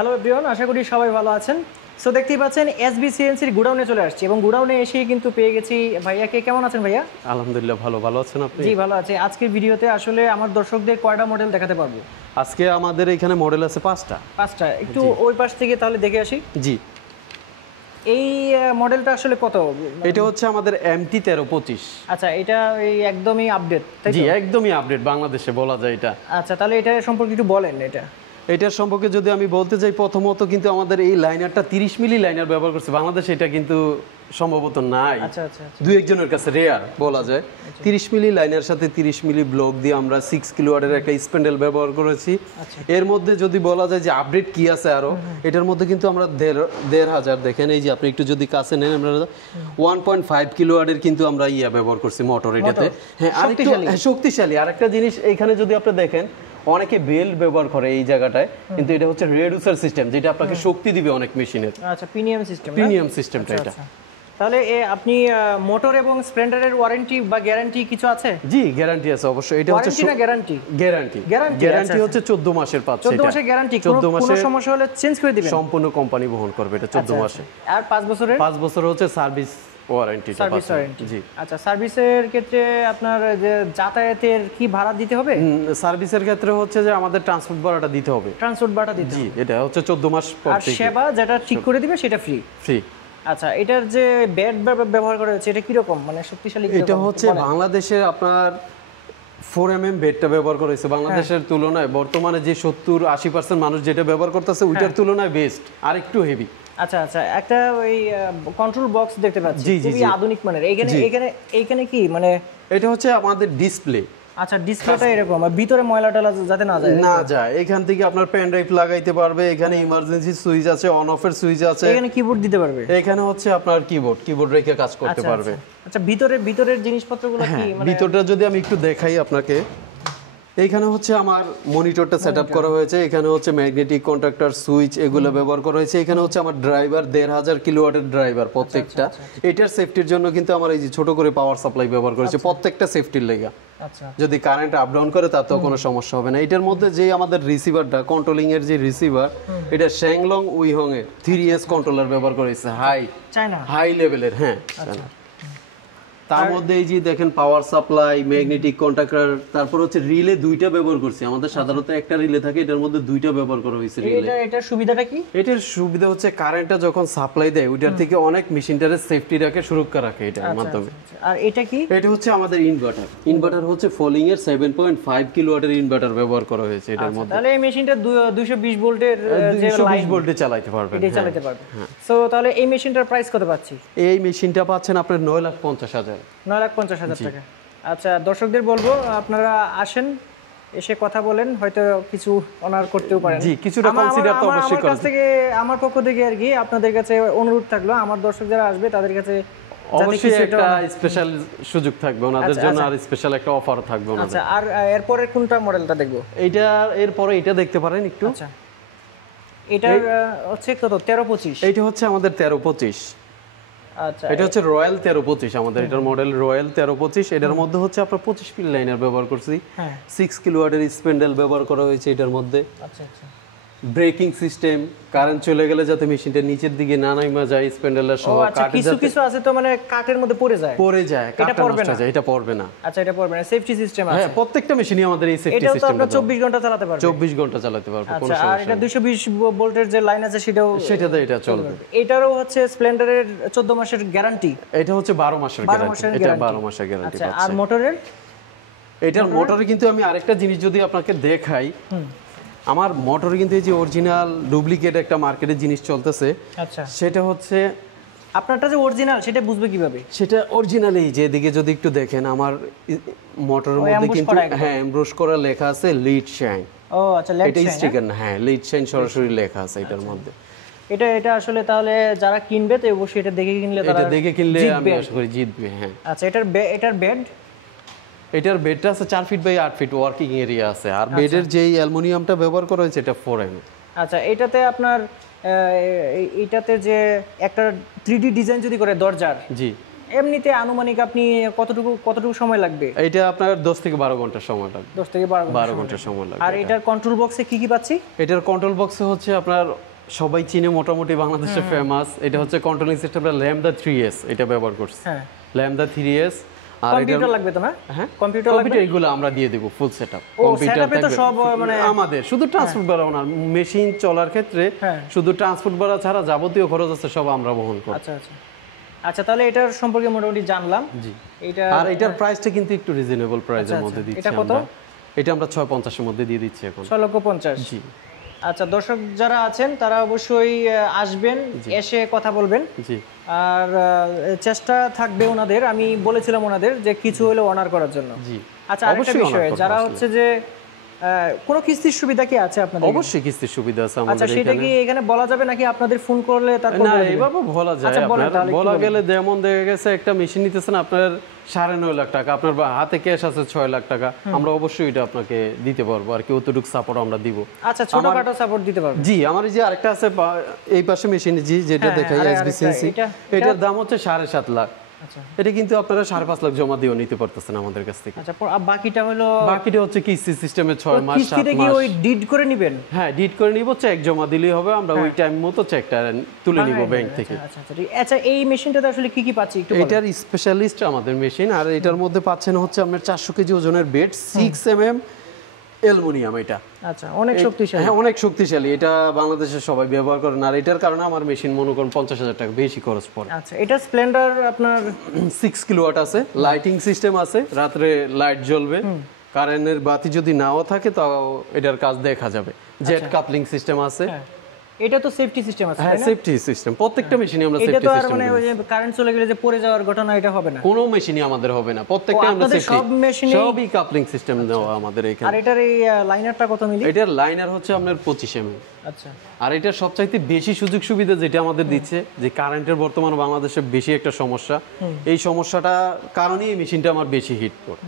Hello everyone, আশা করি সবাই ভালো আছেন। সো দেখতেই পাচ্ছেন এসবি সিএনসির গুডাউনে চলে আসছি এবং গুডাউনে এসেই কিন্তু পেয়ে গেছি ভাইয়াকে। কেমন আছেন ভাইয়া? আলহামদুলিল্লাহ ভালো আছেন আপনি? জি ভালো আছি। আজকের ভিডিওতে আসলে আমার দর্শকদের কয়টা মডেল দেখাতে পারবো? আজকে আমাদের এখানে মডেল আছে পাঁচটা। একটু ওই পাশ থেকে তাহলে দেখে আসি। জি, এই মডেলটা আসলে কত? এটা হচ্ছে আমাদের MT 1325। আচ্ছা, এটা এই একদমই আপডেট, তাই তো? জি, একদমই আপডেট বাংলাদেশে বলা যায় এটা। আচ্ছা, তাহলে এটা সম্পর্কে একটু বলেন। এটার সম্পর্কে যদি আমি বলতে যাই, প্রথমত কিন্তু আমাদের এই লাইনারটা 30 মিলি লাইনার ব্যবহার করছে বাংলাদেশে, এটা কিন্তু সম্ভবত নাই। আচ্ছা, দুই একজনের কাছে রেয়ার বলা যায়। 30 মিলি লাইনার সাথে 30 মিলি ব্লক দিয়ে আমরা 6 কিলোওয়াটের একটা স্প্যান্ডেল ব্যবহার করেছি। এর মধ্যে যদি বলা যায় যে আপডেট কি আছে আরো, এটার মধ্যে কিন্তু আমরা 1500 দেখেন, এই যে আপনি একটু যদি কাছে নেন, আমরা 1.5 কিলোওয়াটের কিন্তু আমরা ব্যবহার করছি মোটর এটাতে। হ্যাঁ, আরেকটু শক্তিশালী। আরেকটা জিনিস এখানে যদি আপনি দেখেন, অনেকে বেল্ট ব্যবহার করে এই জায়গাটায়, কিন্তু এটা হচ্ছে রেডিউসার সিস্টেম, যেটা আপনাকে শক্তি দিবে অনেক মেশিনের। আচ্ছা, প্রিমিয়াম সিস্টেমটা এটা। তাহলে আপনি মোটর এবং স্প্লেন্ডারের ওয়ারেন্টি বা গ্যারান্টি কিছু আছে? জি, গ্যারান্টি আছে অবশ্যই। এটা হচ্ছে গ্যারান্টি হচ্ছে 14 মাসের পাচ্ছে। 14 মাসের গ্যারান্টি, 14 মাসে কোনো সমস্যা হলে চেঞ্জ করে দিবেন? সম্পূর্ণ কোম্পানি বহন করবে এটা 14 মাসে। আর 5 বছরের? 5 বছর হচ্ছে সার্ভিস ওয়ারেন্টি। জি। আচ্ছা, সার্ভিসের ক্ষেত্রে আপনার যে যাতায়াতের কি ভাড়া দিতে হবে? সার্ভিসের ক্ষেত্রে হচ্ছে যে আমাদের ট্রান্সপোর্ট ভাড়াটা দিতে হবে। জি, এটা হচ্ছে 14 মাস পর থেকে। আর সেবা যেটা ঠিক করে দিবে সেটা ফ্রি। আচ্ছা, এটার যে ব্যাট ব্যবহার করা হচ্ছে এটা কি রকম, মানে শক্তিশালী? এটা হচ্ছে বাংলাদেশের আপনার 4mm বেডটা ব্যবহার করা হয়েছে। বাংলাদেশের তুলনায় বর্তমানে যে 70-80% মানুষ যেটা ব্যবহার করতেছে ওইটার তুলনায় বেস্ট, আর একটু হেভি। আচ্ছা, একটা ওই কন্ট্রোল বক্স দেখতে পাচ্ছি, খুবই আধুনিক মানের। এইখানে কি মানে এটা হচ্ছে আমাদের ডিসপ্লে। আচ্ছা, ডিসপ্লেটা এরকম, আর ভিতরে ময়লাটা যাতে না যায়। এখান থেকে আপনার পেন ড্রাইভ লাগাইতে পারবে। এখানে ইমার্জেন্সি সুইচ আছে, অন অফ এর সুইচ আছে। এখানে কিবোর্ড দিতে পারবে। এখানে হচ্ছে আপনার কিবোর্ড রেখে কাজ করতে পারবে। আচ্ছা, ভিতরের জিনিসপত্রগুলো কি মানে? ভিতরটা যদি আমি একটু দেখাই আপনাকে, এইখানে হচ্ছে আমার মনিটরটা সেটআপ করা হয়েছে। এখানে হচ্ছে ম্যাগনেটিক কন্ট্যাক্টর সুইচ এগুলো ব্যবহার করা হয়েছে। এখানে হচ্ছে আমার ড্রাইভার 1500 কিলোওয়াটের ড্রাইভার প্রত্যেকটা। এটার সেফটির জন্য কিন্তু আমার এই যে ছোট করে পাওয়ার সাপ্লাই ব্যবহার করেছে প্রত্যেকটা সেফটির লাগা। যদি কারেন্ট আপ ডাউন করে তাতেও কোনো সমস্যা হবে না। এটার মধ্যে যে আমাদের রিসিভারটা, কন্ট্রোলিং এর যে রিসিভার, এটা শ্যাংলং উইহং এর 3S কন্ট্রোলার ব্যবহার করেছে, হাই লেভেলের। হ্যাঁ, তার মধ্যে এই যে দেখেন পাওয়ার সাপ্লাই, ম্যাগনেটিক কন্ট্যাক্টর, তারপর হচ্ছে রিলে দুইটা ব্যবহার করছি। আমাদের সাধারণত একটা রিলে থাকে, এটার মধ্যে দুইটা ব্যবহার করা হয়েছে রিলে। এটার সুবিধাটা কি? এটার সুবিধা হচ্ছে কারেন্টটা যখন সাপ্লাই দেয় ওইটার থেকে অনেক মেশিনটারে সেফটি রাখে, সুরক্ষা রাখে এটার মাধ্যমে। আর এটা কি? এটা হচ্ছে আমাদের ইনভার্টার হচ্ছে ফলিং এর 7.5 কিলোওয়াটের ইনভার্টার ব্যবহার করা হয়েছে এটার মধ্যে। তাহলে এই মেশিনটা 220 ভোল্টের 220 ভোল্টে চালাতে পারবেন। এটা চালাতে পারবেন। সো তাহলে এই মেশিনটার প্রাইস কত পাচ্ছি? এই মেশিনটা পাচ্ছেন আপনার 9,50,000 টাকা। আচ্ছা, দর্শকদের বলবো আপনারা আসেন, এসে কথা বলেন, হয়তো কিছু অনার করতেও পারেন। জি, কিছুটা কনসিডার তো অবশ্যই করবেন। আমার পক্ষ থেকে আর কি আপনাদের কাছে অনুরোধ থাকলো, আমার দর্শক যারা আসবে তাদের কাছে অবশ্যই একটা স্পেশাল সুযোগ থাকবে ওনাদের জন্য, আর স্পেশাল একটা অফার থাকবে ওনাদের। আচ্ছা, আর এরপরে কোনটা মডেলটা দেখব? এরপরে এটা দেখতে পারেন একটু। আচ্ছা, এটার হচ্ছে কত? 1325। এইটা হচ্ছে আমাদের 1325। আচ্ছা, এটা হচ্ছে রয়্যাল 1325 আমাদের। এটার মডেল রয়্যাল 1325। এটার মধ্যে হচ্ছে আমরা 25 মিলি লাইনার ব্যবহার করছি। 6 কিলোওয়াটের স্প্যান্ডেল ব্যবহার করা হয়েছে এটার মধ্যে। আচ্ছা, ব্রেকিং সিস্টেম, কারেন্ট চলে গেলে যাতে মেশিনটা নিচের দিকে না নামা যায়, স্প্যান্ডেলের সহ কিছু আছে তো মানে কাঠের মধ্যে পড়ে যায়, কাটটা নষ্ট যায়, এটা পড়বে না। আচ্ছা, এটা পড়বে না, সেফটি সিস্টেম আছে। হ্যাঁ, প্রত্যেকটা মেশিনই আমাদের এই সেফটি সিস্টেম। এটা তো আপনারা 24 ঘন্টা চালাতে পারবেন। 24 ঘন্টা চালাতে পারবে, কোনো সমস্যা নেই। আর এটা 220 ভোল্টের যে লাইন আছে সেটাতে এটা চলবে। এটারও হচ্ছে স্প্লেন্ডারের 14 মাসের গ্যারান্টি। এটা হচ্ছে 12 মাসের গ্যারান্টি। এটা 12 মাসের গ্যারান্টি পাচ্ছে। আর মোটরের? এটার মোটরে কিন্তু আমি আরেকটা জিনিস যদি আপনাকে দেখাই, আমার মোটরে কিন্তু এই যে অরিজিনাল ডুপ্লিকেট একটা মার্কেটে জিনিস চলতেছে। আচ্ছা, সেটা হচ্ছে আপনারটা যে অরিজিনাল সেটা বুঝবে কিভাবে? সেটা অরিজিনালি যে দিকে যদি একটু দেখেন, আমার মোটরের মধ্যে কিন্তু এমব্রোস করা লেখা আছে লিড শাইন। ও আচ্ছা, লিড শাইন। এটা স্টিকার না, লিড শাইন সরাসরি লেখা আছে এটার মধ্যে। এটা আসলে তাহলে যারা কিনবে তো অবশ্যই এটা দেখে কিনলে, আমি আশা করি জিতবে। হ্যাঁ। আচ্ছা, এটার বেডটা আছে 4 feet by 8 feet, working area আছে। আর বেডের যেই অ্যালুমিনিয়ামটা ব্যবহার করা হয়েছে এটা 4M। আচ্ছা, এটাতে আপনার এটাতে যে একটা 3D ডিজাইন যদি করে দরজার, জি, এমনিতে আনুমানিক আপনি কতটুকু সময় লাগবে? এটা আপনার 10 থেকে 12 ঘন্টা সময় লাগবে। 10 থেকে 12 ঘন্টা সময় লাগবে। আর এটার কন্ট্রোল বক্সে কি পাচ্ছি? এটার কন্ট্রোল বক্সে হচ্ছে আপনার সবাই চিনে মোটামুটি বাংলাদেশে ফেমাস, এটা হচ্ছে কন্ট্রোলিং সিস্টেমটা ল্যামডা 3S, এটা ব্যবহার করছি। হ্যাঁ, ল্যামডা 3S। আর এটা কম্পিউটার লাগবে তো না? হ্যাঁ, কম্পিউটার লাগবে। কম্পিউটার এগুলো আমরা দিয়ে দেব, ফুল সেটআপ। ও, কম্পিউটার setup এ তো থাকবে সব মানে আমাদের, শুধু ট্রান্সপোর্ট ভাড়া না, মেশিন চলার ক্ষেত্রে হ্যাঁ। শুধু ট্রান্সপোর্ট ভাড়া ছাড়া যাবতীয় খরচ আছে সব আমরা বহন করি। আচ্ছা আচ্ছা আচ্ছা, তাহলে এটার সম্পর্কে মোটামুটি জানলাম। জি। এটা আর এটার প্রাইসটা কিন্তু একটু রিজনেবল প্রাইসের মধ্যে দিচ্ছি এটা কত? আমরা। এটা আমরা 650 এর মধ্যে দিয়ে দিচ্ছি এখন। 6,50,000। জি। আচ্ছা, দর্শক যারা আছেন তারা অবশ্যই আসবেন, এসে কথা বলবেন। জি। আর চেষ্টা থাকবে ওনাদের, আমি বলেছিলাম ওনাদের যে কিছু হলে অনার করার জন্য। জি। আচ্ছা, আরেকটা অবশ্যই বিষয়, honor করবো যারা আসলে। হচ্ছে যে কোনো কিস্তির সুবিধা কি আছে আপনাদের? অবশ্যই কিস্তির সুবিধা আছে আচ্ছা, আমাদের সেটা এখানে। কি এখানে বলা যাবে নাকি আপনাদের ফোন করলে তারপর না, বলে দিবেন? এইভাবে বলা যায়। আচ্ছা, বলেন আপনার তাহলে, বলা গেলে যেমন দেখা গেছে একটা মেশিন নিতেছেন আপনার 9.5 লাখ টাকা, আপনার হাতে ক্যাশ আছে 6 লাখ টাকা, আমরা অবশ্যই এটা আপনাকে দিতে পারবো আর কি, অতটুকু সাপোর্ট আমরা দিব। আচ্ছা, ছোটখাটো সাপোর্ট দিতে পারবেন। জি, আমার এই যে আরেকটা আছে এই পাশে মেশিন, জি, যেটা হ্যাঁ, দেখাই আরে, এসবিসিএনসি, এটার দাম হচ্ছে 7.5 লাখ। আচ্ছা এটা কিন্তু আপনারা 5.5 লাখ জমা দিয়েও নিতে পারতেছেন আমাদের কাছ থেকে। আচ্ছা, আর বাকিটা হলো বাকিটা হচ্ছে কিস্তি সিস্টেমে 6 মাস 7 কিস্তিতে কি মাস। ওই ডিড করে নেবেন? হ্যাঁ, ডিড করে নিব, চেক জমা দিলেই হবে, আমরা ওই টাইম মতো চেকটা তুলে নিব ব্যাংক থেকে। আচ্ছা আচ্ছা ঠিক। আচ্ছা, এই মেশিনটাতে আসলে কি কি পাচ্ছি একটু বলেন। এটার স্পেশালিস্ট আমাদের মেশিন, আর এটার মধ্যে পাচ্ছেন হচ্ছে আপনার 400 কেজি ওজনের বেড, 6 অ্যালুমিনিয়াম। এটা আচ্ছা, অনেক শক্তিশালী। হ্যাঁ, অনেক শক্তিশালী। এটা বাংলাদেশের সবাই ব্যবহার করেন, আর এটার কারণে আমার মেশিন মনে করেন 50,000 টাকা বেশি খরচ পড়ে। আচ্ছা, এটা স্প্লেন্ডার আপনার 6 কিলোওয়াট আছে, লাইটিং সিস্টেম আছে, রাত্রে লাইট জ্বলবে, কারেন্টের বাতি যদি নাও থাকে তাও এটার কাজ দেখা যাবে। জেট কাপলিং সিস্টেম আছে। হ্যাঁ, এটা তো সেফটি সিস্টেম আছে, হ্যাঁ, তাই না? সেফটি সিস্টেম প্রত্যেকটা মেশিনে আমরা এটা সেফটি তো আর সিস্টেম মানে ওই যে কারেন্ট চলে গেলে যে পড়ে যাওয়ার ঘটনা, এটা হবে না। কোনো মেশিনই আমাদের হবে না, প্রত্যেকটা আমরা আপনাদের সেফটি সব মেশিনেই- সবই কাপলিং সিস্টেম দেওয়া আমাদের আর এখানে। এটার এই লাইনারটা কত মিলি? এটার লাইনার হচ্ছে আপনার 25 আচ্ছা আর এটার সবচাইতে বেশি সুযোগ সুবিধা যেটা আমাদের দিচ্ছে, যে কারেন্টের বর্তমান বাংলাদেশে বেশি একটা সমস্যা, এই সমস্যাটা কারণেই এই মেশিনটা আমার বেশি হিট করে।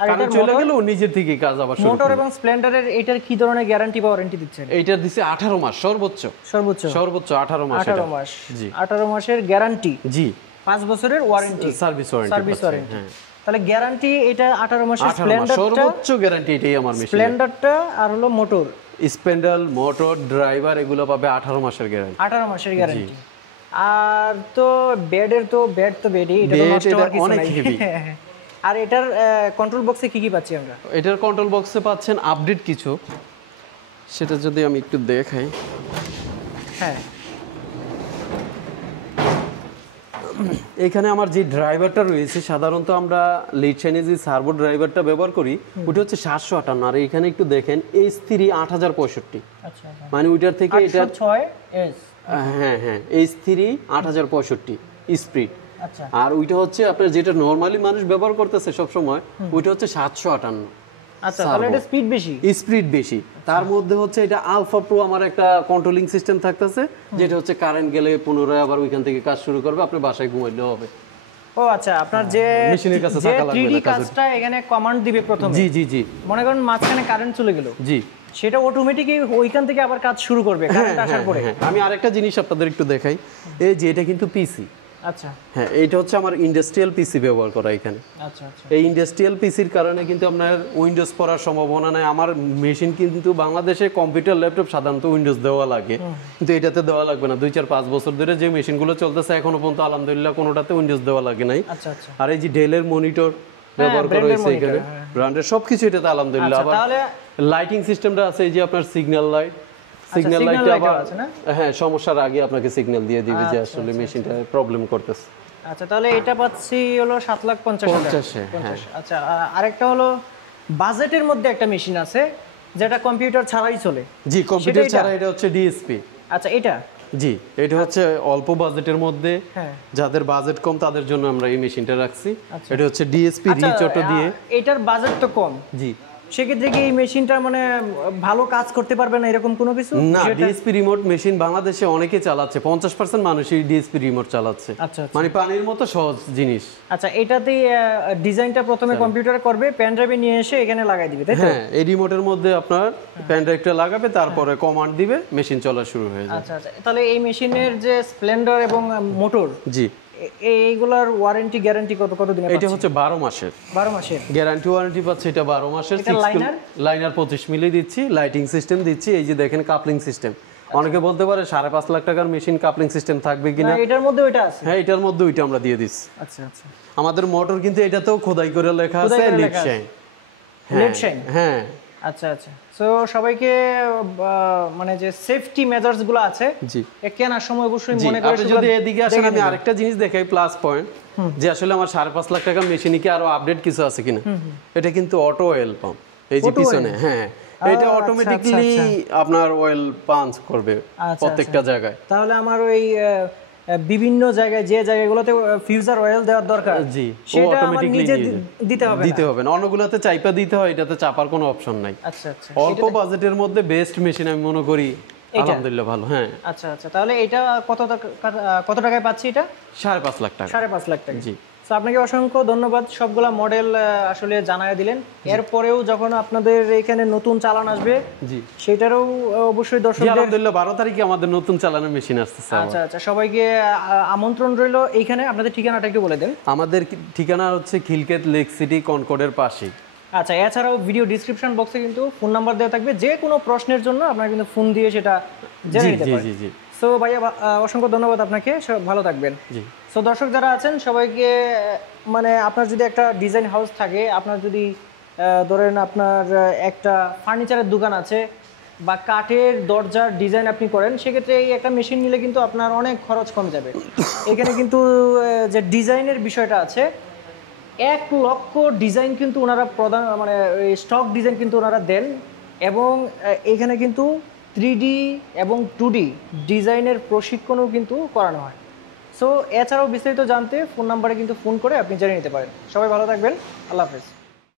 আর কারেন্ট চলে গেল ও নিজের থেকে কাজ আবার শুরু মোটর করে। এবং স্প্লেন্ডারের এটার কি ধরনের গ্যারান্টি বা ওয়ারেন্টি দিচ্ছেন? এইটার দিছে 18 মাস সর্বোচ্চ সর্বোচ্চ সর্বোচ্চ 18 মাস। 18 এটা মাস। জি 18 মাসের গ্যারান্টি, জি 5 বছরের warranty, service warranty. Service warranty. হ্যাঁ, তাহলে গ্যারান্টি এটা 18 মাসের 18 মাস স্প্লেন্ডারটা, সর্বোচ্চ গ্যারান্টি এটাই আমার মেশিন। স্প্লেন্ডারটা আর হলো মোটর, স্পেন্ডাল, মোটর, ড্রাইভার এগুলো পাবে 18 মাসের গ্যারান্টি। 18 মাসের গ্যারান্টি। আর তো বেডের তো বেড তো বেডই, এটা তো Bed নষ্ট হওয়ার এটা কিছু অনেক নাই। heavy। আর এটার কন্ট্রোল বক্সে কি কি পাচ্ছি আমরা? এটার কন্ট্রোল বক্সে পাচ্ছেন আপডেট কিছু, সেটা যদি আমি একটু দেখাই। হ্যাঁ, এখানে আমার যে ড্রাইভারটা রয়েছে, সাধারণত আমরা লিড চাইনে যে সার্ভো ড্রাইভারটা ব্যবহার করি, ওটা হচ্ছে 758, আর এখানে একটু দেখেন H3 8065, আচ্ছা মানে ওইটার থেকে এটা 806 এস। হ্যাঁ হ্যাঁ H3 8065 স্পিড। আচ্ছা আর ওইটা হচ্ছে আপনার যেটা নরমালি মানুষ ব্যবহার করতেছে সব সময়, ওইটা হচ্ছে 758। আচ্ছা, তাহলে এটা স্পিড বেশি। স্পিড বেশি, তার মধ্যে হচ্ছে এটা আলফা প্রো আমার একটা কন্ট্রোলিং সিস্টেম থাকতেছে, যেটা হচ্ছে কারেন্ট গেলে পুনরায় আবার ওইখান থেকে কাজ শুরু করবে, আপনি বাসায় ঘুমাইলেও হবে। ও আচ্ছা, আপনার যে মেশিনের কাছে যে থাকা লাগবে 3D না কাজের। কাজটা এখানে কমান্ড দিবে প্রথমে, জি জি জি মনে করেন মাঝখানে কারেন্ট চলে গেল, জি সেটা অটোমেটিকই ওইখান থেকে আবার কাজ শুরু করবে কারেন্ট আসার পরে। হ্যাঁ, আমি আরেকটা জিনিস আপনাদের একটু দেখাই, এই যে এটা কিন্তু পিসি। আচ্ছা হ্যাঁ, এইটা হচ্ছে আমার ইন্ডাস্ট্রিয়াল পিসি ব্যবহার করা এখানে। আচ্ছা আচ্ছা এই ইন্ডাস্ট্রিয়াল পিসির কারণে কিন্তু আপনার উইন্ডোজ পড়ার সম্ভাবনা নাই। আমার মেশিন কিন্তু বাংলাদেশে কম্পিউটার, ল্যাপটপ সাধারণত উইন্ডোজ দেওয়া লাগে, কিন্তু এটাতে দেওয়া লাগবে না। 2-4-5 বছর ধরে যে মেশিনগুলো চলতেছে এখনো পর্যন্ত আলহামদুলিল্লাহ কোনোটাতে উইন্ডোজ দেওয়া লাগে নাই। আচ্ছা আচ্ছা। আর এই যে ডেলের মনিটর ব্যবহার করা brand-এর হয়েছে monitor, এখানে, ব্র্যান্ডের সবকিছু এটাতে আলহামদুলিল্লাহ। আচ্ছা, আবার তাহলে লাইটিং সিস্টেমটা আছে, এই যে আপনার সিগন্যাল লাইট, সিগন্যাল signal লাইটটা light ও আবার আছে না? হ্যাঁ, সমস্যার আগে আপনাকে সিগন্যাল দিয়ে দিবে যে আসলে মেশিনটা প্রবলেম করতেছে। আচ্ছা, তাহলে এটা পাচ্ছি হলো 7,50,000। 50,000, হ্যাঁ। আচ্ছা, আরেকটা হলো বাজেটের মধ্যে একটা মেশিন আছে যেটা কম্পিউটার ছাড়াই চলে। জি, কম্পিউটার সেটা ছাড়া এটা হচ্ছে ডিএসপি। আচ্ছা, এটা জি, এটা হচ্ছে অল্প বাজেটের মধ্যে, হ্যাঁ। যাদের বাজেট কম তাদের জন্য আমরা এই মেশিনটা রাখছি। আচ্ছা। এটা হচ্ছে ডিএসপি আচ্ছা, রিচ অটো দিয়ে। এটার বাজেট তো কম, জি সেক্ষেত্রে কি এই মেশিনটা মানে ভালো কাজ করতে পারবে না এরকম কোনো কিছু? না, ডিএসপি রিমোট মেশিন বাংলাদেশে অনেকে চালাচ্ছে, 50% মানুষই ডিএসপি রিমোট চালাচ্ছে। আচ্ছা আচ্ছা। মানে পানির মতো সহজ জিনিস। আচ্ছা, এটাতে ডিজাইনটা প্রথমে কম্পিউটারে করবে, পেন ড্রাইভে নিয়ে এসে এখানে লাগাই দিবে, তাই তো? হ্যাঁ, এই রিমোটের মধ্যে আপনার পেন ড্রাইভটা লাগাবে, তারপরে কমান্ড দিবে, মেশিন চলা শুরু হয়ে যায়। আচ্ছা আচ্ছা, তাহলে এই মেশিনের যে স্প্লেন্ডার এবং মোটর, জি, এইগুলার ওয়ারেন্টি গ্যারান্টি কত কত দিনের? এটা হচ্ছে 12 মাসের 12 মাসের গ্যারান্টি ওয়ারেন্টি পাচ্ছে, এটা 12 মাসের। এটা লাইনার? লাইনার 25 মিলি দিচ্ছি, লাইটিং সিস্টেম দিচ্ছি, এই যে দেখেন কাপলিং সিস্টেম, অনেকে বলতে পারে 5.5 লাখ টাকার মেশিন কাপলিং সিস্টেম থাকবে কিনা, না এটার মধ্যে ওইটা আছে। হ্যাঁ এটার মধ্যে ওইটা আমরা দিয়ে দিচ্ছি। আচ্ছা আচ্ছা, আমাদের মোটর কিন্তু এটাতেও খোদাই করে লেখা আছে খোদাই করে লিড লেখা আছে। শাইন। লিড শাইন, হ্যাঁ আচ্ছা আচ্ছা। সো সবাইকে মানে যে সেফটি মেজার্স গুলো আছে জি এ কেনার সময় অবশ্যই জি, মনে করে আপনি সেগুলো যদি এদিকে আসেন দেখে আমি নেবেন। আরেকটা জিনিস দেখাই প্লাস পয়েন্ট, যে আসলে আমার 5.5 লাখ টাকার মেশিনে কি আরো আপডেট কিছু আছে কিনা। এটা কিন্তু অটো অয়েল পাম্প, এই যে Auto পিছনে, oil? হ্যাঁ এটা আচ্ছা, অটোমেটিক্যালি আচ্ছা, আপনার অয়েল পাঞ্চ করবে আচ্ছা, প্রত্যেকটা জায়গায়। তাহলে আমার ওই বিভিন্ন জায়গায় যে জায়গাগুলোতে ফিউজার অয়েল দেওয়ার দরকার জি, ও সেটা আমার অটোমেটিক্যালি নিজে দিতে হবে দিতে হবে না, অন্যগুলোতে চাইপা দিতে হয়, এটাতে চাপার কোনো অপশন নাই। আচ্ছা আচ্ছা, অল্প বাজেটের মধ্যে বেস্ট মেশিন আমি মনে করি, আলহামদুলিল্লাহ ভালো। হ্যাঁ আচ্ছা আচ্ছা, তাহলে এটা কত টাকায় পাচ্ছি এটা? 5.5 লাখ টাকা। 5.5 লাখ টাকা। জি তো আপনাকে অসংখ্য ধন্যবাদ, সবগুলা মডেল আসলে জানায় দিলেন। এরপরেও যখন আপনাদের এখানে নতুন চালান আসবে জি সেটারও অবশ্যই জি, দর্শকদের, আলহামদুলিল্লাহ 12 তারিখে আমাদের নতুন চালানোর মেশিন আসতেছে আবার। আচ্ছা আচ্ছা, সবাইকে আমন্ত্রণ রইল এইখানে। আপনাদের ঠিকানাটা একটু বলে দেন। আমাদের ঠিকানা হচ্ছে খিলকেত লেক সিটি কনকর্ডের পাশেই। আচ্ছা, এছাড়াও ভিডিও ডিসক্রিপশন বক্সে কিন্তু ফোন নাম্বার দেওয়া থাকবে, যে কোনো প্রশ্নের জন্য আপনারা কিন্তু ফোন দিয়ে সেটা জেনে জি নিতে জি পারেন। জি জি সো ভাইয়া অসংখ্য ধন্যবাদ আপনাকে, সব ভালো থাকবেন। জি সো দর্শক যারা আছেন সবাইকে মানে আপনার যদি একটা ডিজাইন হাউস থাকে, আপনার যদি ধরেন আপনার একটা ফার্নিচারের দোকান আছে বা কাঠের দরজার ডিজাইন আপনি করেন, সেক্ষেত্রে এই একটা মেশিন নিলে কিন্তু আপনার অনেক খরচ কমে যাবে। এখানে কিন্তু যে ডিজাইনের বিষয়টা আছে, 1 লক্ষ ডিজাইন কিন্তু ওনারা প্রদান মানে স্টক ডিজাইন কিন্তু ওনারা দেন, এবং এখানে কিন্তু 3D এবং 2D ডিজাইনের প্রশিক্ষণও কিন্তু করানো হয়। সো এছাড়াও বিস্তারিত জানতে ফোন নাম্বারে কিন্তু ফোন করে আপনি জেনে নিতে পারেন। সবাই ভালো থাকবেন, আল্লাহ হাফেজ।